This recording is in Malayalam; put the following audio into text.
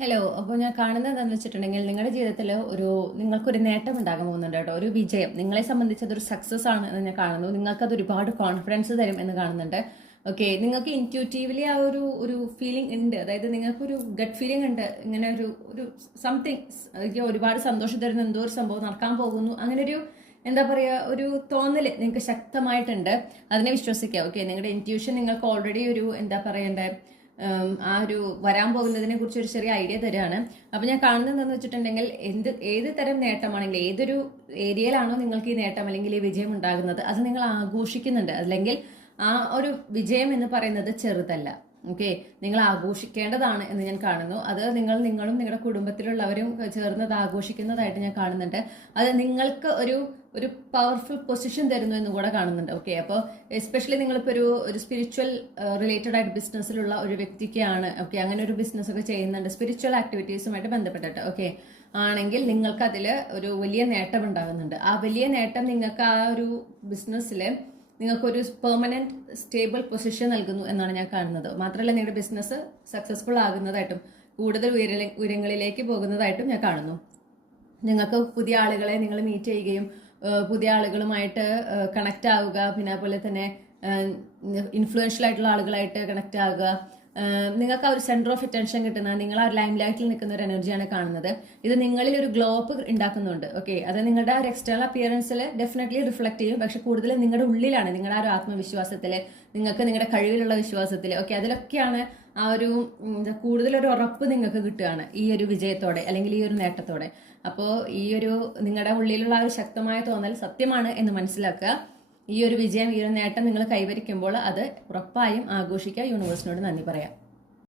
ഹലോ. അപ്പോൾ ഞാൻ കാണുന്നത് എന്താണെന്ന് വെച്ചിട്ടുണ്ടെങ്കിൽ നിങ്ങളുടെ ജീവിതത്തിൽ നിങ്ങൾക്കൊരു നേട്ടം ഉണ്ടാകാൻ പോകുന്നുണ്ട് കേട്ടോ. ഒരു വിജയം നിങ്ങളെ സംബന്ധിച്ച് അതൊരു സക്സസ് ആണ് എന്ന് ഞാൻ കാണുന്നു. നിങ്ങൾക്കത് ഒരുപാട് കോൺഫിഡൻസ് തരും എന്ന് കാണുന്നുണ്ട്. ഓക്കെ, നിങ്ങൾക്ക് ഇൻറ്റ്യൂട്ടീവ്ലി ആ ഒരു ഫീലിംഗ് ഉണ്ട്. അതായത് നിങ്ങൾക്കൊരു ഗട്ട് ഫീലിംഗ് ഉണ്ട്. ഇങ്ങനെ ഒരു സംതിങ് ഒരുപാട് സന്തോഷം തരുന്ന എന്തോ ഒരു സംഭവം നടക്കാൻ പോകുന്നു, അങ്ങനെ ഒരു എന്താ പറയുക, ഒരു തോന്നൽ നിങ്ങൾക്ക് ശക്തമായിട്ടുണ്ട്. അതിനെ വിശ്വസിക്കുക. ഓക്കെ, നിങ്ങളുടെ ഇൻറ്റ്യൂഷൻ നിങ്ങൾക്ക് ഓൾറെഡി ഒരു എന്താ പറയണ്ടേ, ആ ഒരു വരാൻ പോകുന്നതിനെ കുറിച്ച് ഒരു ചെറിയ ഐഡിയ തരികയാണ്. അപ്പൊ ഞാൻ കാണുന്നത് എന്താണെന്ന് വെച്ചിട്ടുണ്ടെങ്കിൽ ഏത് തരം നേട്ടമാണെങ്കിൽ, ഏതൊരു ഏരിയയിലാണോ നിങ്ങൾക്ക് ഈ നേട്ടം അല്ലെങ്കിൽ ഈ വിജയം ഉണ്ടാകുന്നത്, അത് നിങ്ങൾ ആഘോഷിക്കുന്നുണ്ട്. അല്ലെങ്കിൽ ആ ഒരു വിജയം എന്ന് പറയുന്നത് ചെറുതല്ല. ഓക്കെ, നിങ്ങൾ ആഘോഷിക്കേണ്ടതാണ് എന്ന് ഞാൻ കാണുന്നു. അത് നിങ്ങളും നിങ്ങളുടെ കുടുംബത്തിലുള്ളവരും ചേർന്നത് ആഘോഷിക്കുന്നതായിട്ട് ഞാൻ കാണുന്നുണ്ട്. അത് നിങ്ങൾക്ക് ഒരു പവർഫുൾ പൊസിഷൻ തരുന്നു എന്ന് കൂടെ കാണുന്നുണ്ട്. ഓക്കെ, അപ്പോൾ എസ്പെഷ്യലി നിങ്ങളിപ്പോൾ ഒരു സ്പിരിച്വൽ റിലേറ്റഡ് ആയിട്ട് ബിസിനസ്സിലുള്ള ഒരു വ്യക്തിക്കാണ്, ഓക്കെ, അങ്ങനെ ഒരു ബിസിനസ് ഒക്കെ ചെയ്യുന്നുണ്ട് സ്പിരിച്വൽ ആക്ടിവിറ്റീസുമായിട്ട് ബന്ധപ്പെട്ടിട്ട്, ഓക്കെ ആണെങ്കിൽ നിങ്ങൾക്ക് അതിൽ ഒരു വലിയ നേട്ടം ഉണ്ടാകുന്നുണ്ട്. ആ വലിയ നേട്ടം നിങ്ങൾക്ക് ആ ഒരു ബിസിനസ്സിൽ നിങ്ങൾക്കൊരു പെർമനന്റ് സ്റ്റേബിൾ പൊസിഷൻ നൽകുന്നു എന്നാണ് ഞാൻ കാണുന്നത്. മാത്രമല്ല നിങ്ങളുടെ ബിസിനസ് സക്സസ്ഫുൾ ആകുന്നതായിട്ടും കൂടുതൽ ഉയരങ്ങളിലേക്ക് പോകുന്നതായിട്ടും ഞാൻ കാണുന്നു. നിങ്ങൾക്ക് പുതിയ ആളുകളെ നിങ്ങൾ മീറ്റ് ചെയ്യുകയും പുതിയ ആളുകളുമായിട്ട് കണക്റ്റ് ആവുക, പിന്നെ അതുപോലെ തന്നെ ഇൻഫ്ലുവൻഷ്യൽ ആയിട്ടുള്ള ആളുകളായിട്ട് കണക്റ്റ് ആവുക, നിങ്ങൾക്ക് ആ ഒരു സെന്റർ ഓഫ് അറ്റൻഷൻ കിട്ടുന്ന, നിങ്ങൾ ആ ഒരു ലൈം ലൈറ്റിൽ നിൽക്കുന്ന ഒരു എനർജിയാണ് കാണുന്നത്. ഇത് നിങ്ങളിൽ ഒരു ഗ്ലോ അപ്പ് ഉണ്ടാക്കുന്നുണ്ട്. ഓക്കെ, അത് നിങ്ങളുടെ ആ ഒരു എക്സ്റ്റേണൽ അപ്പിയറൻസിൽ ഡെഫിനറ്റ്ലി റിഫ്ലക്ട് ചെയ്യും. പക്ഷെ കൂടുതൽ നിങ്ങളുടെ ഉള്ളിലാണ്, നിങ്ങളുടെ ആ ഒരു ആത്മവിശ്വാസത്തിൽ, നിങ്ങൾക്ക് നിങ്ങളുടെ കഴിവിലുള്ള വിശ്വാസത്തിൽ, ഓക്കെ, അതിലൊക്കെയാണ് ആ ഒരു കൂടുതലൊരു ഉറപ്പ് നിങ്ങൾക്ക് കിട്ടുകയാണ് ഈ ഒരു വിജയത്തോടെ അല്ലെങ്കിൽ ഈ ഒരു നേട്ടത്തോടെ. അപ്പോൾ നിങ്ങളുടെ ഉള്ളിലുള്ള ആ ഒരു ശക്തമായ തോന്നൽ സത്യമാണ് എന്ന് മനസ്സിലാക്കുക. ഈ ഒരു വിജയം, ഈ ഒരു നേട്ടം നിങ്ങൾ കൈവരിക്കുമ്പോൾ അത് ഉറപ്പായും ആഘോഷിക്കുക. യൂണിവേഴ്സിനോട് നന്ദി പറയാം.